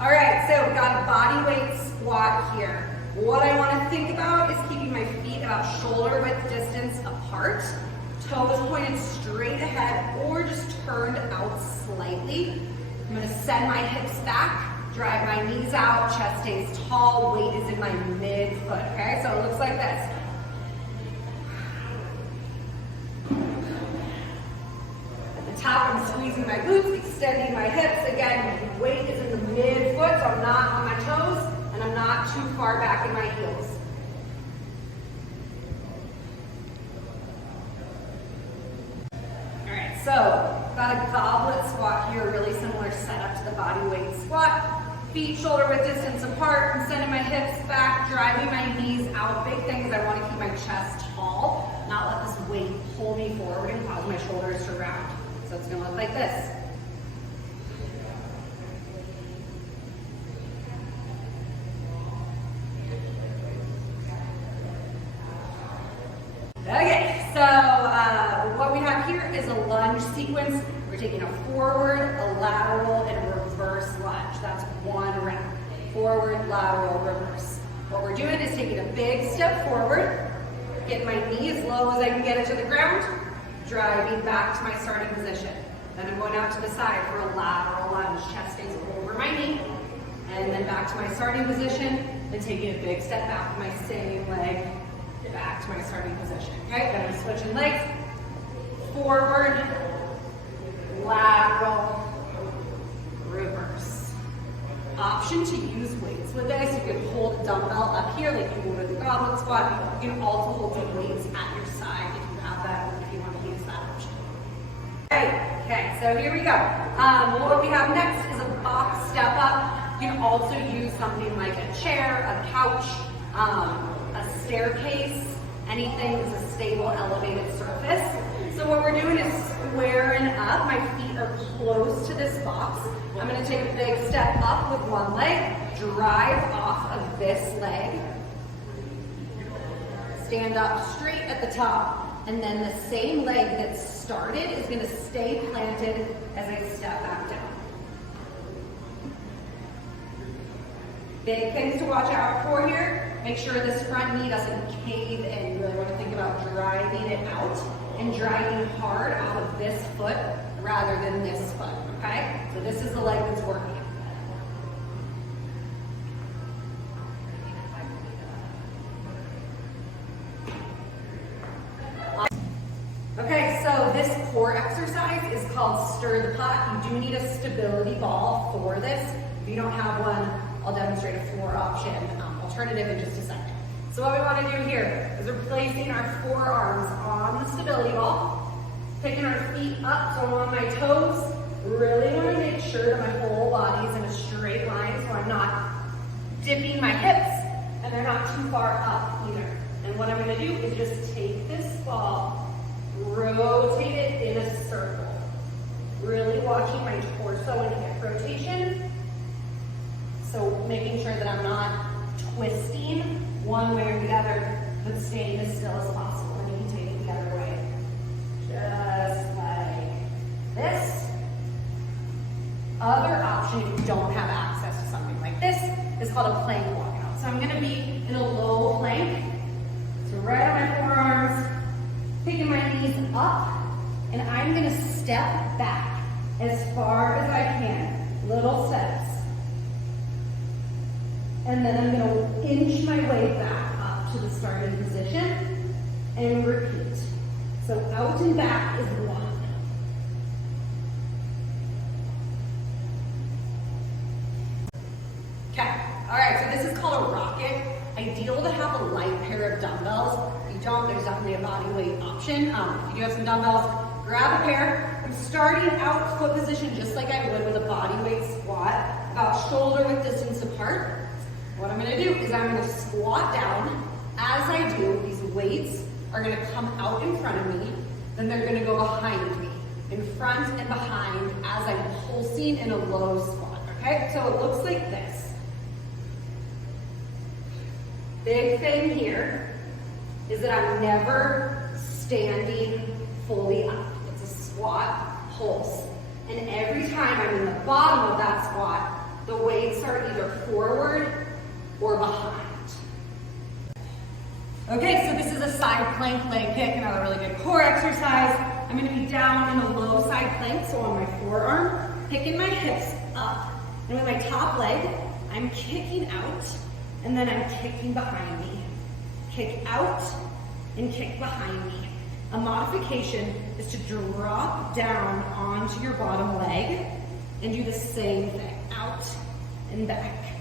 All right, so we've got a body weight squat here. What I want to think about is keeping my feet about shoulder width distance apart, toes pointed straight ahead or just turned out slightly. I'm going to send my hips back, drive my knees out, chest stays tall, weight is in my midfoot, okay? So it looks like this. At the top, I'm squeezing my glutes, extending my hips. Again, weight is in the midfoot, so I'm not on my toes, and I'm not too far back in my heels. All right, so got a goblet squat here, really similar setup to the body weight squat. Feet shoulder width distance apart. I'm sending my hips back, driving my knees out. Big thing is I want to keep my chest tall, not let this weight pull me forward and cause my shoulders to round. So it's going to look like this. Okay, so what we have here is a lunge sequence. We're taking a forward, a lateral, and a reverse lunge. That's one round. Forward, lateral, reverse. What we're doing is taking a big step forward, getting my knee as low as I can get it to the ground, driving back to my starting position. Then I'm going out to the side for a lateral lunge. Chest stays over my knee, and then back to my starting position, then taking a big step back with my same leg, back to my starting position. Okay, then I'm switching legs, forward, lateral, reverse. Option to use weights with this. You can hold a dumbbell up here like you would with the goblet squat. You can also hold some weights at your side if you have that, or if you want to use that option. Okay, so here we go. What we have next is a box step up. You can also use something like a chair, a couch, a staircase, anything that's a stable, elevated surface. So what we're doing is squaring up. My feet are close to this box. I'm going to take a big step up with one leg, drive off of this leg, stand up straight at the top, and then the same leg that started is going to stay planted as I step back down. Big things to watch out for here. Make sure this front knee doesn't cave in. You really want to think about driving it out and driving hard off of this foot rather than this foot, okay? So this is the leg that's working. Okay, so this core exercise is called Stir the Pot. You do need a stability ball for this. If you don't have one, I'll demonstrate a floor option alternative in just a second. So what we want to do here is we're placing our forearms on the stability ball, picking our feet up so I'm on my toes. Really want to make sure that my whole body is in a straight line so I'm not dipping my hips and they're not too far up either. And what I'm going to do is just take this ball, rotate it in a circle. Really watching my torso and hip rotation. So making sure that I'm not twisting one way or the other, but staying as still as possible. And you can take it the other way. Just like this. Other option, if you don't have access to something like this, is called a plank walkout. So I'm going to be in a low plank. So right on my forearms, picking my knees up, and I'm going to step back as far as I can. Little steps. And then I'm going to inch my way back up to the starting position and repeat. So out and back is one. Okay, all right, so this is called a rocket. Ideal to have a light pair of dumbbells. If you don't, there's definitely a body weight option. If you do have some dumbbells, grab a pair. I'm starting out foot position just like I would with a body weight squat, about shoulder width distance apart. What I'm going to do is I'm going to squat down. As I do, these weights are going to come out in front of me, then they're going to go behind me, in front and behind as I'm pulsing in a low squat, okay? So it looks like this. Big thing here is that I'm never standing fully up. It's a squat pulse. And every time I'm in the bottom of that squat, The weights are either forward or behind. Okay, so this is a side plank leg kick, another really good core exercise. I'm gonna be down in a low side plank, so on my forearm, picking my hips up. And with my top leg, I'm kicking out, and then I'm kicking behind me. Kick out and kick behind me. A modification is to drop down onto your bottom leg and do the same thing, out and back.